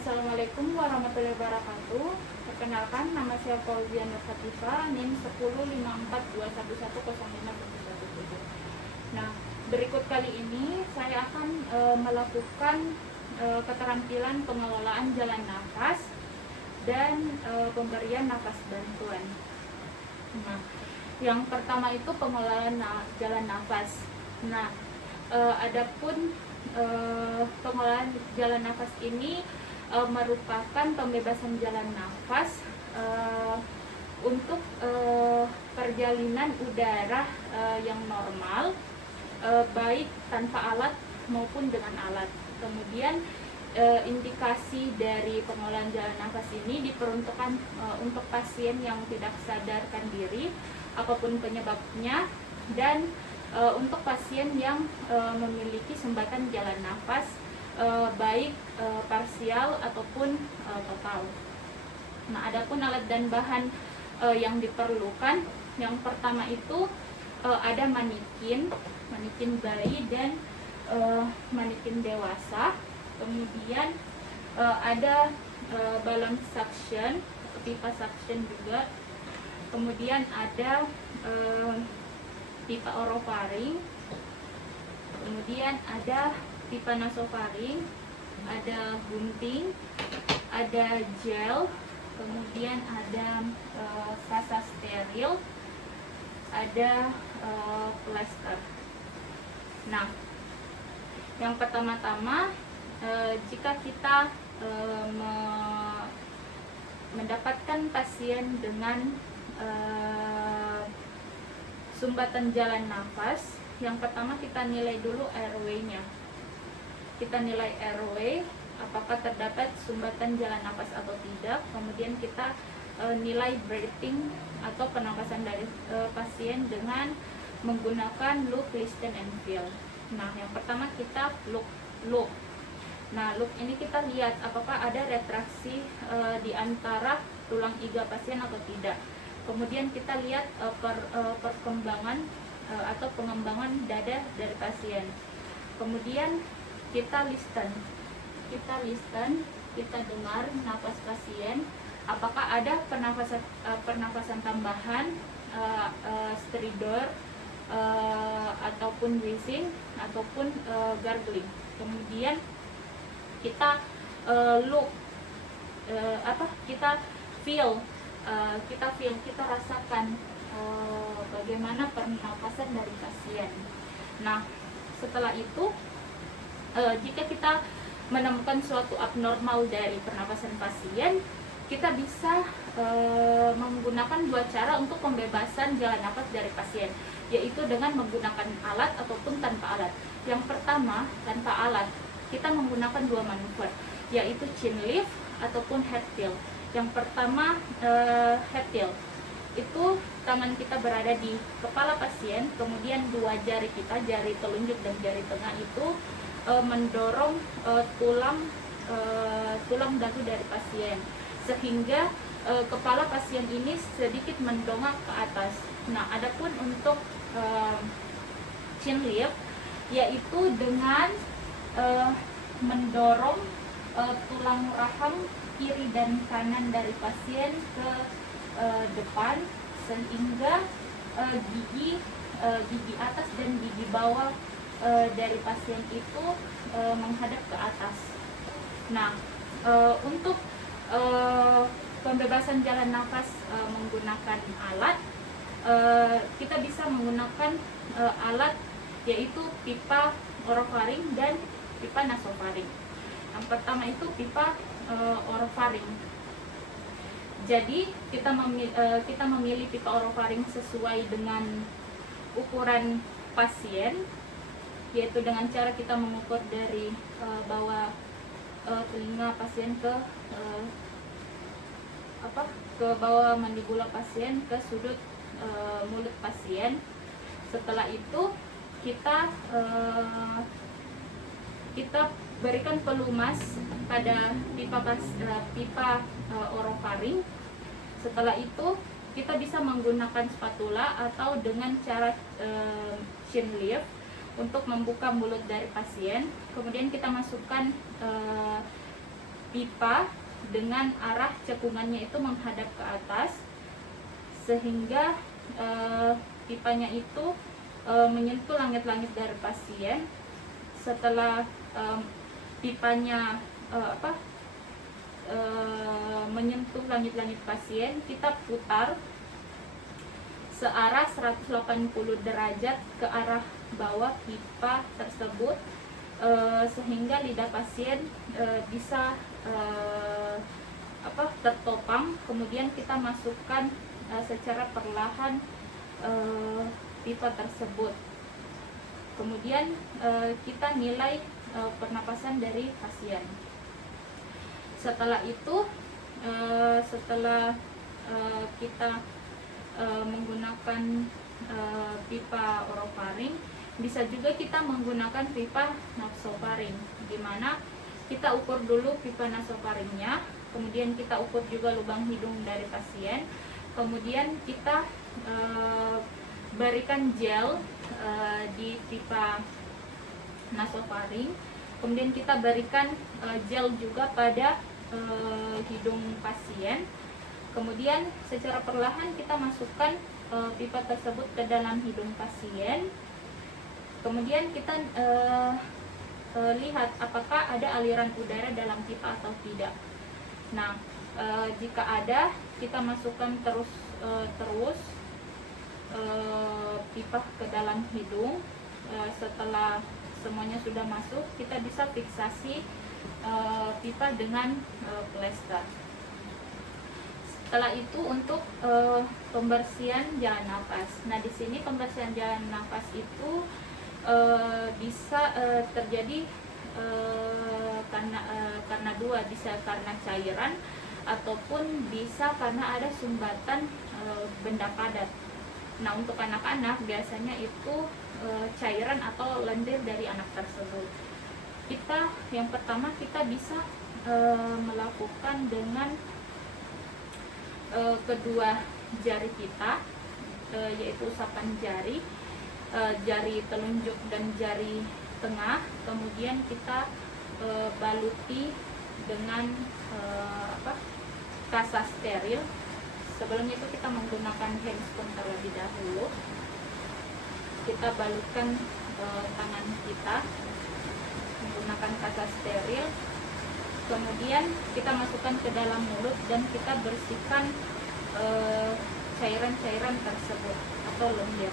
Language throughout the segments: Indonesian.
Assalamualaikum warahmatullahi wabarakatuh. Perkenalkan, nama saya Fauzia Nur Fatifah, NIM 105421110517. Nah, berikut kali ini saya akan melakukan keterampilan pengelolaan jalan nafas dan pemberian nafas bantuan. Nah, yang pertama itu pengelolaan jalan nafas. Nah, adapun pengelolaan jalan nafas ini merupakan pembebasan jalan nafas untuk perjalanan udara yang normal, baik tanpa alat maupun dengan alat. Kemudian indikasi dari pengelolaan jalan nafas ini diperuntukkan untuk pasien yang tidak sadarkan diri apapun penyebabnya, dan untuk pasien yang memiliki sumbatan jalan nafas baik parsial ataupun total. Nah, adapun alat dan bahan yang diperlukan, yang pertama itu ada manikin bayi dan manikin dewasa. Kemudian ada balon suction, pipa suction juga. Kemudian ada pipa orofaring. Kemudian ada pipa nasofaring, ada gunting, ada gel, kemudian ada fasa steril, ada plester. Nah, yang pertama-tama jika kita mendapatkan pasien dengan sumbatan jalan nafas, yang pertama kita nilai dulu airway-nya. Kita nilai airway, apakah terdapat sumbatan jalan nafas atau tidak. Kemudian kita nilai breathing atau pernapasan dari pasien dengan menggunakan look, listen, and feel. Nah, yang pertama kita look. Nah, look ini kita lihat apakah ada retraksi di antara tulang iga pasien atau tidak. Kemudian kita lihat perkembangan atau pengembangan dada dari pasien. Kemudian kita listen, kita dengar nafas pasien, apakah ada pernafasan tambahan, stridor, ataupun wheezing, ataupun gargling. Kemudian kita look, kita feel, kita rasakan bagaimana pernapasan dari pasien. Nah, setelah itu jika kita menemukan suatu abnormal dari pernapasan pasien, kita bisa menggunakan dua cara untuk pembebasan jalan nafas dari pasien, yaitu dengan menggunakan alat ataupun tanpa alat. Yang pertama, tanpa alat, kita menggunakan dua manuver, yaitu chin lift ataupun head tilt. Yang pertama, head tilt itu tangan kita berada di kepala pasien, kemudian dua jari kita, jari telunjuk dan jari tengah itu mendorong tulang dagu dari pasien, sehingga kepala pasien ini sedikit mendongak ke atas. Nah, adapun untuk chin lift, yaitu dengan mendorong tulang rahang kiri dan kanan dari pasien ke depan, sehingga gigi atas dan gigi bawah dari pasien itu menghadap ke atas. Nah, untuk pembebasan jalan nafas menggunakan alat, kita bisa menggunakan alat yaitu pipa orofaring dan pipa nasofaring. Yang pertama itu pipa orofaring. Jadi kita memilih pipa orofaring sesuai dengan ukuran pasien, yaitu dengan cara kita mengukur dari bawah telinga pasien ke bawah mandibula pasien ke sudut mulut pasien. Setelah itu kita berikan pelumas pada pipa orofaring. Setelah itu kita bisa menggunakan spatula atau dengan cara chin lift untuk membuka mulut dari pasien. Kemudian kita masukkan pipa dengan arah cekungannya itu menghadap ke atas, sehingga pipanya itu menyentuh langit-langit dari pasien. Setelah pipanya menyentuh langit-langit pasien, kita putar searah 180 derajat ke arah bawah pipa tersebut, sehingga lidah pasien bisa tertopang. Kemudian kita masukkan secara perlahan pipa tersebut. Kemudian kita nilai pernapasan dari pasien. Setelah itu, setelah kita menggunakan pipa orofaring, bisa juga kita menggunakan pipa nasofaring, di mana kita ukur dulu pipa nasofaringnya, kemudian kita ukur juga lubang hidung dari pasien, kemudian kita berikan gel di pipa nasofaring, kemudian kita berikan gel juga pada hidung pasien. Kemudian secara perlahan kita masukkan pipa tersebut ke dalam hidung pasien. Kemudian kita lihat apakah ada aliran udara dalam pipa atau tidak. Nah, jika ada, kita masukkan terus pipa ke dalam hidung. Setelah semuanya sudah masuk, kita bisa fiksasi pipa dengan plester. Setelah itu untuk pembersihan jalan nafas. Nah, di sini pembersihan jalan nafas itu bisa terjadi karena dua, bisa karena cairan ataupun bisa karena ada sumbatan benda padat. Nah, untuk anak-anak biasanya itu cairan atau lendir dari anak tersebut. Yang pertama kita bisa melakukan dengan kedua jari kita, yaitu usapan jari, jari telunjuk dan jari tengah. Kemudian kita baluti dengan kasa steril. Sebelumnya itu kita menggunakan handscoon terlebih dahulu. Kita balutkan tangan kita menggunakan kasa steril. Kemudian kita masukkan ke dalam mulut dan kita bersihkan cairan-cairan tersebut atau lendir.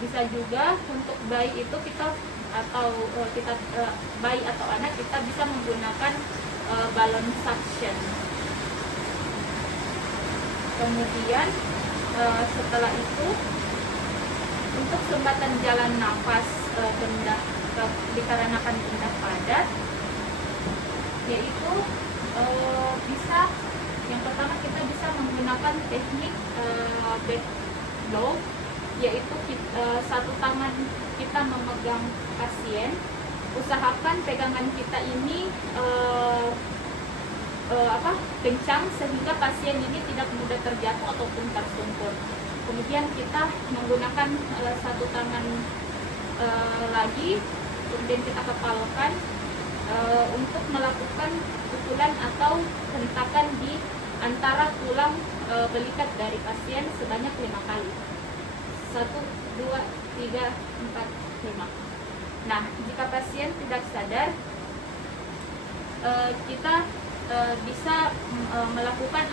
Bisa juga untuk bayi itu bayi atau anak kita bisa menggunakan balon suction. Kemudian setelah itu untuk sumbatan jalan nafas dikarenakan benda padat, yaitu bisa, yang pertama kita bisa menggunakan teknik back blow, yaitu satu tangan kita memegang pasien. Usahakan pegangan kita ini kencang sehingga pasien ini tidak mudah terjatuh ataupun tersungkur. Kemudian kita menggunakan satu tangan lagi, kemudian kita kepalkan untuk melakukan pukulan atau hentakan di antara tulang belikat dari pasien sebanyak 5 kali. 1, 2, 3, 4, 5. Nah, jika pasien tidak sadar, kita bisa melakukan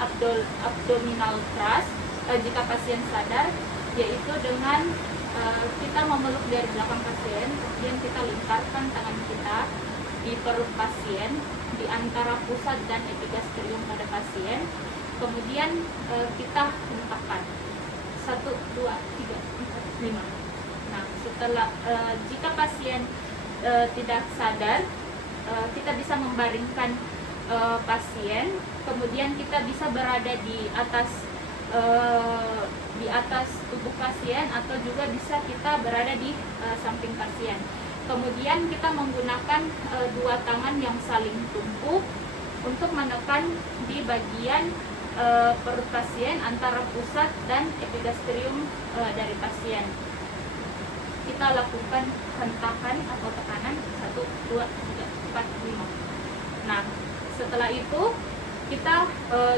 abdominal thrust jika pasien sadar, yaitu dengan kita memeluk dari belakang pasien, kemudian kita lingkarkan tangan kita di perut pasien, di antara pusat dan epigastrium pada pasien. Kemudian kita hentakkan 1, 2, 3, 4, 5. Nah, setelah jika pasien tidak sadar, kita bisa membaringkan pasien, kemudian kita bisa berada di atas tubuh pasien atau juga bisa kita berada di samping pasien. Kemudian kita menggunakan dua tangan yang saling tumpu untuk menekan di bagian perut pasien antara pusat dan epigastrium dari pasien. Kita lakukan hentakan atau tekanan 1, 2, 3, 4, 5. Nah, setelah itu kita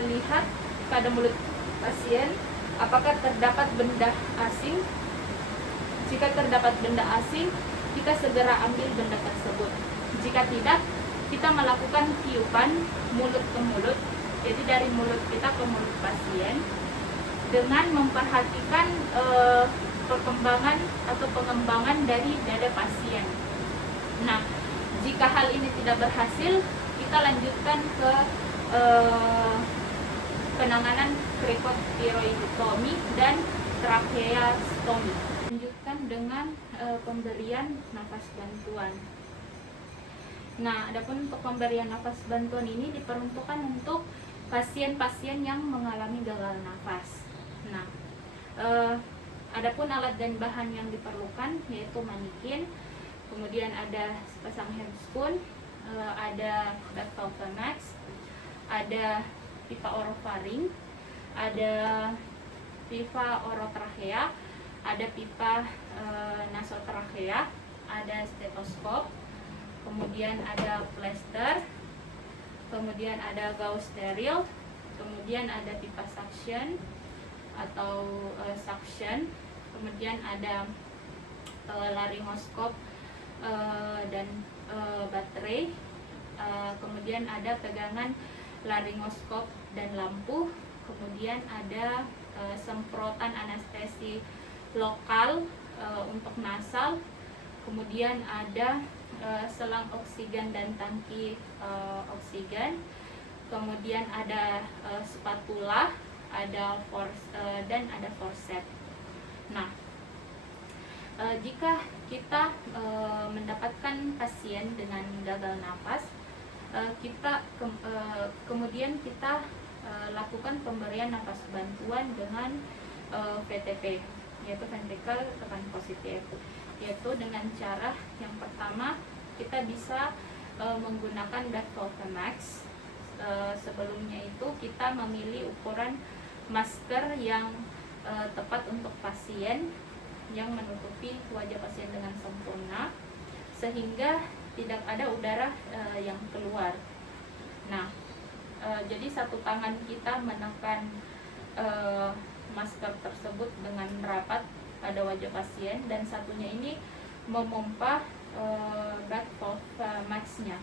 lihat pada mulut pasien apakah terdapat benda asing. Jika terdapat benda asing, kita segera ambil benda tersebut. Jika tidak, kita melakukan tiupan mulut ke mulut, jadi dari mulut kita ke mulut pasien, dengan memperhatikan perkembangan atau pengembangan dari dada pasien. Nah, jika hal ini tidak berhasil, kita lanjutkan ke penanganan cricotiroidotomy dan tracheostomy. Lanjutkan dengan pemberian nafas bantuan. Nah, adapun untuk pemberian nafas bantuan ini diperuntukkan untuk pasien-pasien yang mengalami gagal nafas. Nah, adapun alat dan bahan yang diperlukan yaitu manikin, kemudian ada sepasang handspoon, ada Baclofen-Max, ada pipa orofaring, ada pipa orotrachea, ada pipa nasotrachea, ada stetoskop, kemudian ada plester, kemudian ada gauze steril, kemudian ada pipa suction atau suction, kemudian ada laryngoskop dan baterai, kemudian ada pegangan laryngoskop dan lampu, kemudian ada semprotan anestesi lokal untuk nasal, kemudian ada selang oksigen dan tangki oksigen, kemudian ada spatula, ada dan ada forceps. Nah, jika kita mendapatkan pasien dengan gagal nafas, kemudian kita lakukan pemberian nafas bantuan dengan VTP, yaitu ventricle tekan positif, yaitu dengan cara yang pertama kita bisa menggunakan Baclofen-Max. Sebelumnya itu kita memilih ukuran masker yang tepat untuk pasien, yang menutupi wajah pasien dengan sempurna sehingga tidak ada udara yang keluar. Nah, jadi satu tangan kita menekan masker tersebut dengan rapat pada wajah pasien, dan satunya ini memompa Baclofen-Max-nya.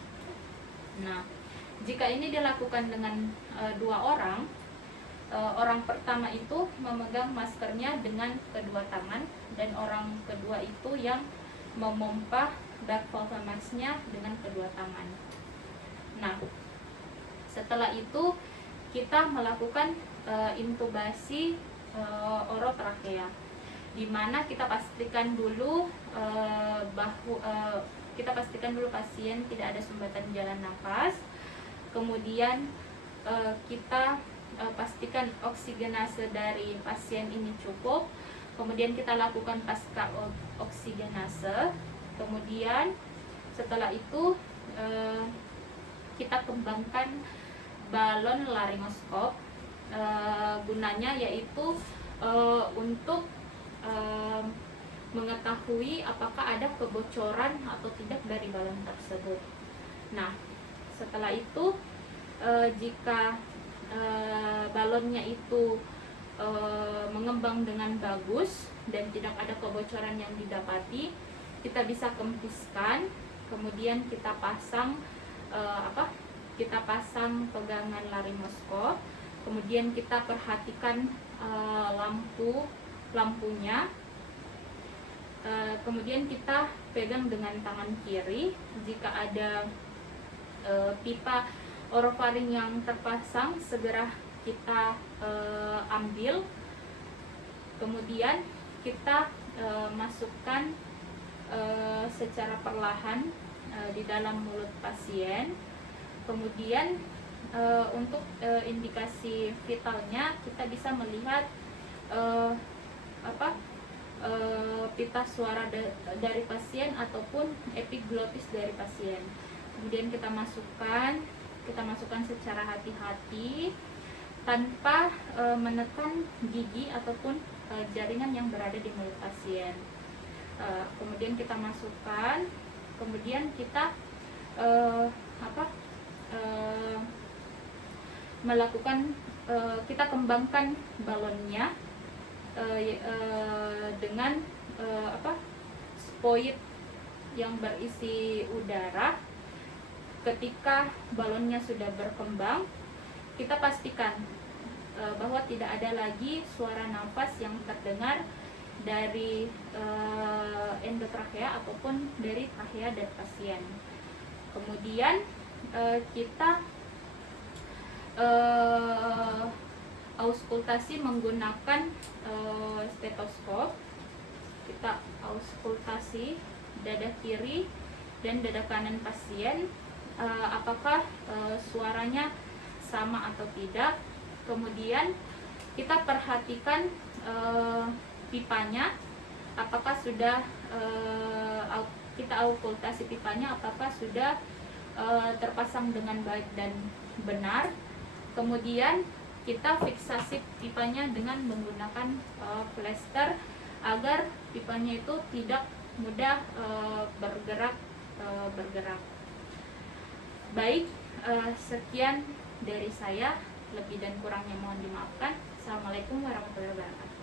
Nah, jika ini dilakukan dengan dua orang, orang pertama itu memegang maskernya dengan kedua tangan, dan orang kedua itu yang memompa Baclofen-Max-nya dengan kedua tangan. Nah, setelah itu kita melakukan intubasi orotrachea, di mana kita pastikan dulu pasien tidak ada sumbatan jalan nafas, kemudian kita pastikan oksigenase dari pasien ini cukup, kemudian kita lakukan pasca oksigenase, kemudian setelah itu kita kembangkan balon laryngoskop. Gunanya yaitu untuk mengetahui apakah ada kebocoran atau tidak dari balon tersebut. Nah, setelah itu jika balonnya itu mengembang dengan bagus dan tidak ada kebocoran yang didapati, kita bisa kempiskan, kemudian kita pasang pegangan laryngoskop, kemudian kita perhatikan lampunya, kemudian kita pegang dengan tangan kiri. Jika ada pipa orofaring yang terpasang, segera kita ambil, kemudian kita masukkan secara perlahan di dalam mulut pasien. Kemudian untuk indikasi vitalnya kita bisa melihat pita suara dari pasien ataupun epiglottis dari pasien. Kemudian kita masukkan secara hati-hati tanpa menekan gigi ataupun jaringan yang berada di mulut pasien. Kemudian kita masukkan, kemudian kita kita kembangkan balonnya dengan spoit yang berisi udara. Ketika balonnya sudah berkembang, kita pastikan bahwa tidak ada lagi suara nafas yang terdengar dari endotrachea ataupun dari trachea dan pasien. Kemudian kita auskultasi menggunakan stetoskop. Kita auskultasi dada kiri dan dada kanan pasien, apakah suaranya sama atau tidak. Kemudian kita perhatikan pipanya, apakah sudah kita auskultasi pipanya apakah sudah terpasang dengan baik dan benar. Kemudian kita fiksasi pipanya dengan menggunakan plester agar pipanya itu tidak mudah bergerak. Baik, sekian dari saya, lebih dan kurangnya mohon dimaafkan. Assalamualaikum warahmatullahi wabarakatuh.